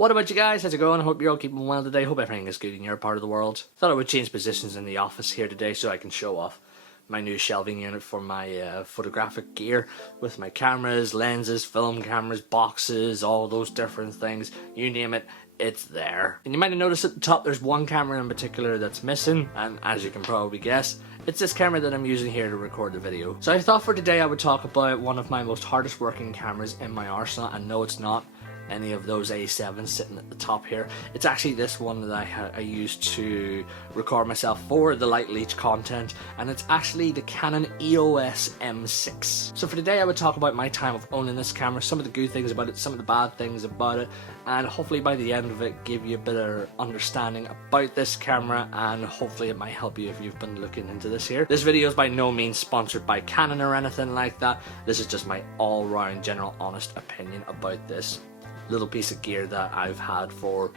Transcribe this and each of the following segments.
What about you guys? How's it going? I hope you're all keeping well today. Hope everything is good in your part of the world. Thought I would change positions in the office here today so I can show off my new shelving unit for my photographic gear with my cameras, lenses, film cameras, boxes, all those different things. You name it, it's there. And you might have noticed at the top there's one camera in particular that's missing, and as you can probably guess, it's this camera that I'm using here to record the video. So I thought for today I would talk about one of my most hardest working cameras in my arsenal, and no, it's not any of those A7s sitting at the top here. It's actually this one that I used to record myself for the light leech content, and it's actually the Canon EOS M6. So for today I would talk about my time of owning this camera, some of the good things about it, some of the bad things about it, and hopefully by the end of it give you a better understanding about this camera, and hopefully it might help you if you've been looking into this here. This video is by no means sponsored by Canon or anything like that. This is just my all-round general honest opinion about this little piece of gear that I've had for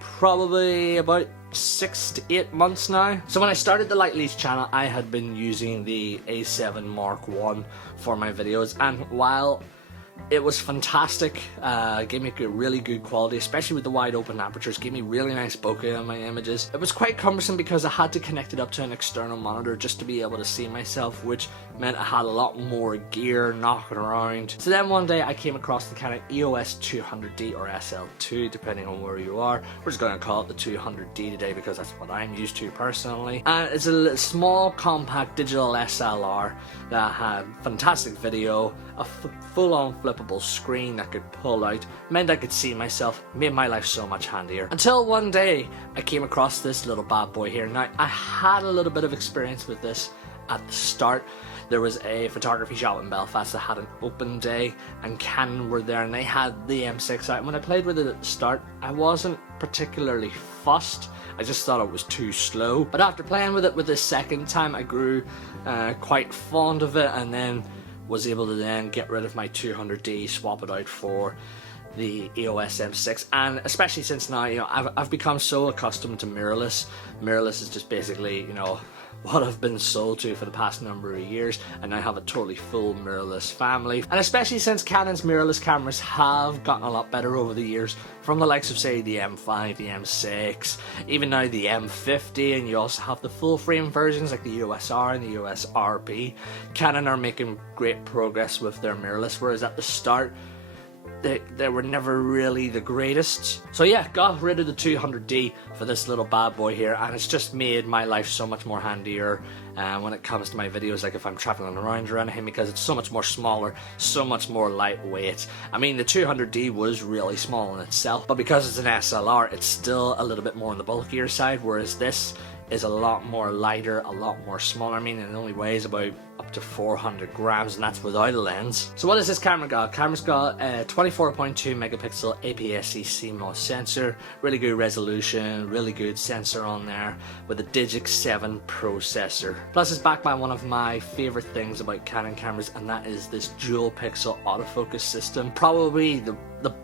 probably about 6 to 8 months now. So when I started the Light Leech channel, I had been using the A7 Mark I for my videos, and while it was fantastic, gave me really good quality, especially with the wide open apertures, gave me really nice bokeh on my images. It was quite cumbersome because I had to connect it up to an external monitor just to be able to see myself, which meant I had a lot more gear knocking around. So then one day I came across the Canon EOS 200D or SL2, depending on where you are. We're just going to call it the 200D today because that's what I'm used to personally. And it's a small compact digital SLR that had fantastic video, a full-on flippable screen that could pull out, meant I could see myself, made my life so much handier. Until one day I came across this little bad boy here. Now I had a little bit of experience with this at the start. There was a photography shop in Belfast that had an open day, and Canon were there and they had the M6 out, and when I played with it at the start I wasn't particularly fussed. I just thought it was too slow, but after playing with it the second time I grew quite fond of it, and then was able to then get rid of my 200D, swap it out for the EOS M6, and especially since now, you know, I've become so accustomed to mirrorless. Mirrorless is just basically, you know, what I've been sold to for the past number of years, and I have a totally full mirrorless family. And especially since Canon's mirrorless cameras have gotten a lot better over the years, from the likes of say the M5, the M6, even now the M50, and you also have the full frame versions like the EOS R and the EOS RP. Canon are making great progress with their mirrorless, whereas at the start they were never really the greatest. So yeah, got rid of the 200D for this little bad boy here, and it's just made my life so much more handier when it comes to my videos, like if I'm traveling around or anything, because it's so much more smaller, so much more lightweight. I mean, the 200D was really small in itself, but because it's an SLR, it's still a little bit more on the bulkier side, whereas this is a lot more lighter, a lot more smaller. I mean, it only weighs about up to 400 grams, and that's without a lens. So what does this camera got? Camera's got a 24.2 megapixel APS-C CMOS sensor, really good resolution, really good sensor on there, with a Digic 7 processor. Plus it's backed by one of my favorite things about Canon cameras, and that is this dual pixel autofocus system. Probably the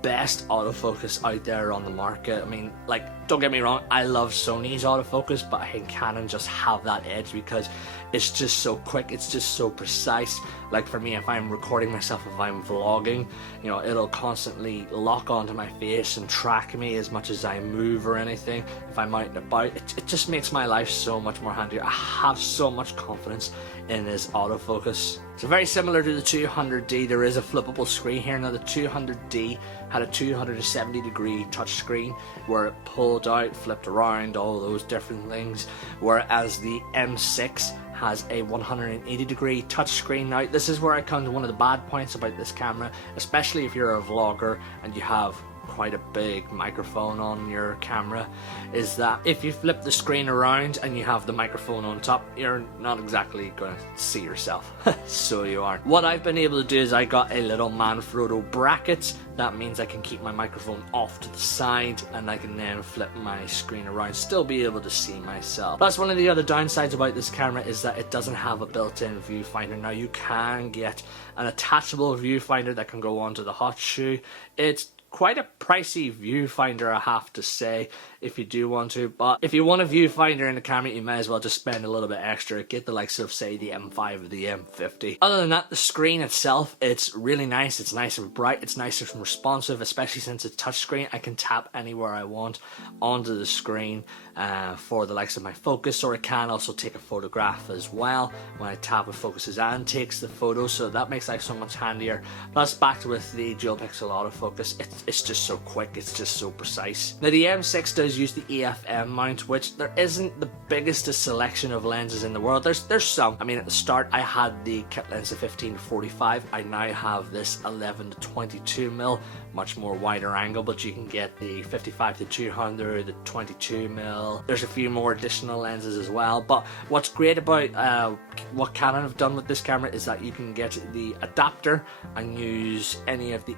best autofocus out there on the market. I mean, like, don't get me wrong, I love Sony's autofocus, but I think Canon just have that edge because it's just so quick, it's just so precise. Like for me, if I'm recording myself, if I'm vlogging, you know, it'll constantly lock onto my face and track me as much as I move or anything. If I'm out and about, it just makes my life so much more handier. I have so much confidence in this autofocus. So very similar to the 200D, there is a flippable screen here. Now the 200D had a 270 degree touch screen where it pulled out, flipped around, all those different things, whereas the M6 has a 180 degree touch screen. Now this is where I come to one of the bad points about this camera, especially if you're a vlogger and you have quite a big microphone on your camera, is that if you flip the screen around and you have the microphone on top, you're not exactly going to see yourself. So you aren't. What I've been able to do is I got a little Manfrotto bracket. That means I can keep my microphone off to the side and I can then flip my screen around, still be able to see myself. Plus, one of the other downsides about this camera is that it doesn't have a built-in viewfinder. Now you can get an attachable viewfinder that can go onto the hot shoe. It's quite a pricey viewfinder, I have to say. if you do want to. But if you want a viewfinder in the camera, you may as well just spend a little bit extra, get the likes of say the M5 or the M50. Other than that, the screen itself, it's really nice. It's nice and bright, it's nice and responsive, especially since it's touchscreen. I can tap anywhere I want onto the screen for the likes of my focus, or it can also take a photograph as well. When I tap, it focuses and takes the photo, so that makes life so much handier. Plus, backed with the dual pixel autofocus, it's just so quick, it's just so precise. Now the M6 does use the EFM mount, which there isn't the biggest selection of lenses in the world. There's some. I mean, at the start I had the kit lens of 15-45. I now have this 11-22mm, much more wider angle, but you can get the 55-200, the 22mm. There's a few more additional lenses as well. But what's great about what Canon have done with this camera is that you can get the adapter and use any of the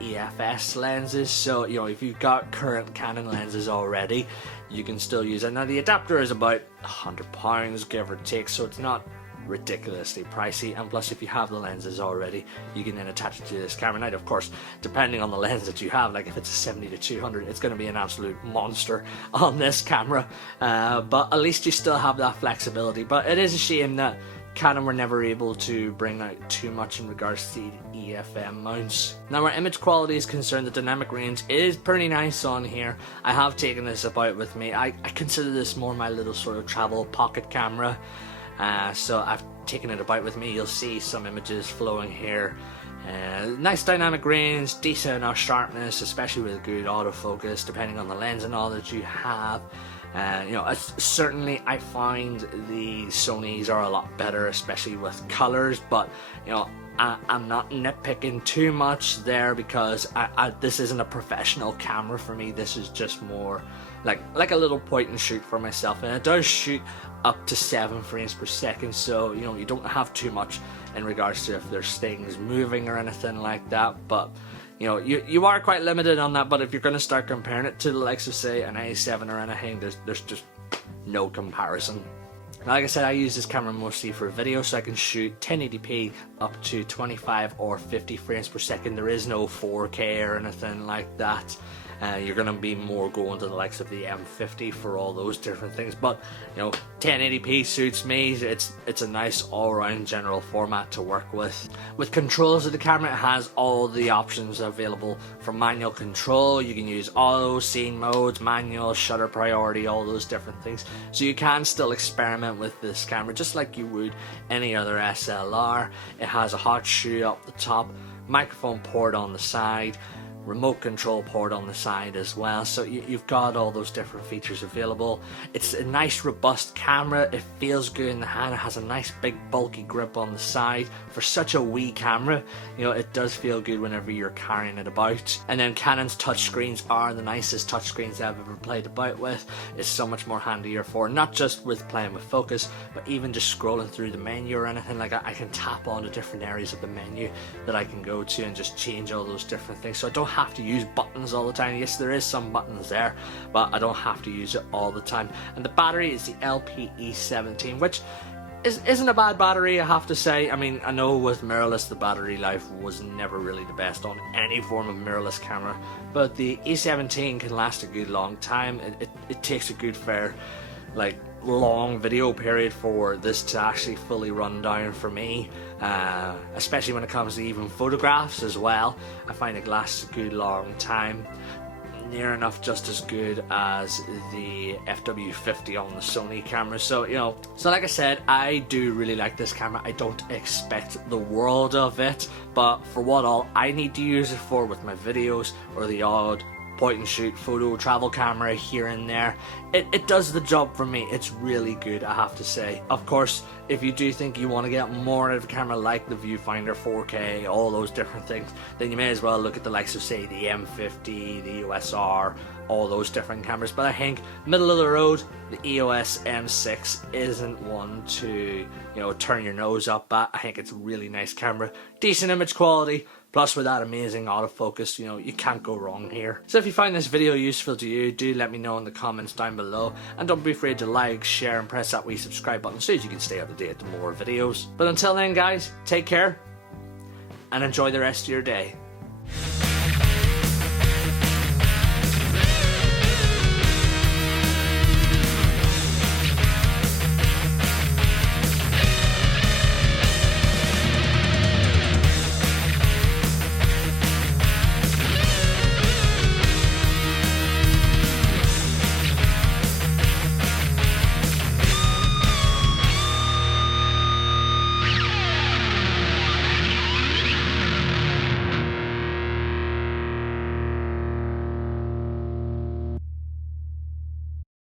EFS lenses. So, you know, if you've got current Canon lenses already, you can still use it. Now the adapter is about £100, give or take, so it's not ridiculously pricey, and plus if you have the lenses already, you can then attach it to this camera. Now of course, depending on the lens that you have, like if it's a 70-200, it's going to be an absolute monster on this camera, but at least you still have that flexibility. But it is a shame that Canon were never able to bring out too much in regards to the EFM mounts. Now where image quality is concerned, the dynamic range is pretty nice on here. I have taken this about with me. I consider this more my little sort of travel pocket camera. So I've taken it about with me. You'll see some images flowing here. Nice dynamic range, decent enough sharpness, especially with good autofocus, depending on the lens and all that you have. You know, certainly I find the Sonys are a lot better, especially with colors, but you know, I'm not nitpicking too much there, because this isn't a professional camera for me. This is just more like a little point and shoot for myself, and it does shoot up to 7 frames per second, so you know, you don't have too much in regards to if there's things moving or anything like that. But you know, you are quite limited on that. But if you're going to start comparing it to the likes of say an A7 or anything, there's just no comparison. Now, like I said, I use this camera mostly for video, so I can shoot 1080p up to 25 or 50 frames per second. There is no 4K or anything like that. You're going to be more going to the likes of the M50 for all those different things. But you know, 1080p suits me. It's a nice all-round general format to work with. With controls of the camera, it has all the options available for manual control. You can use auto, scene modes, manual, shutter priority, all those different things. So you can still experiment with this camera just like you would any other SLR. It has a hot shoe up the top, microphone port on the side, remote control port on the side as well, so you've got all those different features available. It's a nice robust camera, it feels good in the hand, it has a nice big bulky grip on the side. For such a wee camera, you know, it does feel good whenever you're carrying it about. And then Canon's touchscreens are the nicest touchscreens I've ever played about with. It's so much more handier for not just with playing with focus, but even just scrolling through the menu or anything like that. I can tap on the different areas of the menu that I can go to and just change all those different things, so I don't have to use buttons all the time. Yes, there is some buttons there, but I don't have to use it all the time. And the battery is the LPE17, which isn't a bad battery, I have to say. I mean, I know with mirrorless the battery life was never really the best on any form of mirrorless camera, but the E17 can last a good long time. It takes a good fair long video period for this to actually fully run down for me, especially when it comes to even photographs as well. I find it lasts a good long time, near enough just as good as the FW50 on the Sony camera. So you know, so like I said, I do really like this camera. I don't expect the world of it, but for what all I need to use it for with my videos or the odd point and shoot photo travel camera here and there, it does the job for me. It's really good, I have to say. Of course, if you do think you want to get more out of a camera like the viewfinder, 4K, all those different things, then you may as well look at the likes of say the M50, the EOS R, all those different cameras. But I think middle of the road, the EOS M6 isn't one to, you know, turn your nose up at. I think it's a really nice camera, decent image quality, plus with that amazing autofocus, you know, you can't go wrong here. So if you find this video useful to you, do let me know in the comments down below, and don't be afraid to like, share and press that wee subscribe button so you can stay up to date with more videos. But until then guys, take care and enjoy the rest of your day.